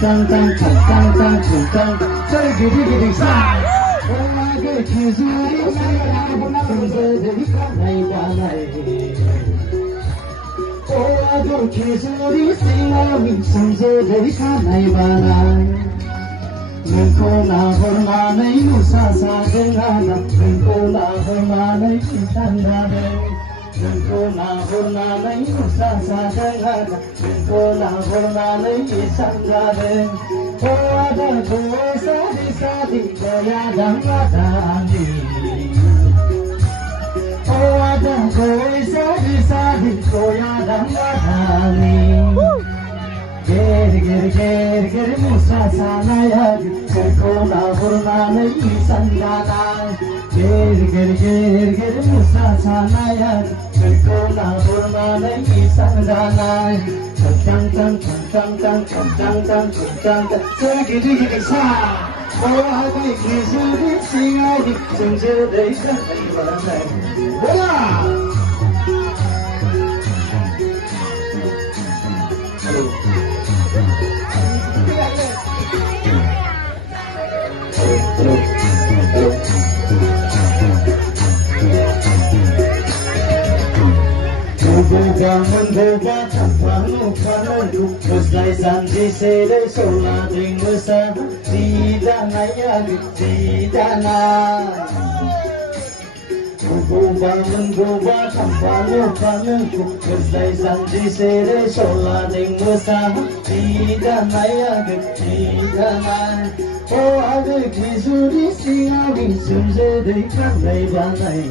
当当当当当当当，这里给你上。我那个其实你从这里看来吧来，我那个其实你心啊你从这里看来吧来。Mengkona hormane musa sadengana, mengkona hormane isandane. Mengkona hormane musa sadengana, mengkona hormane isandane. Oh ada kowe sadi kaya dangadani. Oh ada kowe sadi kaya dangadani. Ger musa sanaya, mengkona hormane isandana. Ger musa sanaya, mengkona hormane isandana. Tang tang tang tang tang tang tang tang tang, segini sa. Oh hati kisudi singadi, senjata ikan. Bola. Mencoba tanpa lupa lalu Musnai sanji sedai sola dengusa Sidana ya sidana Mencoba tanpa lupa lalu Musnai sanji sedai sola dengusa Sidana ya sidana Oh ada kisudi singawi Sumse dekat lai balai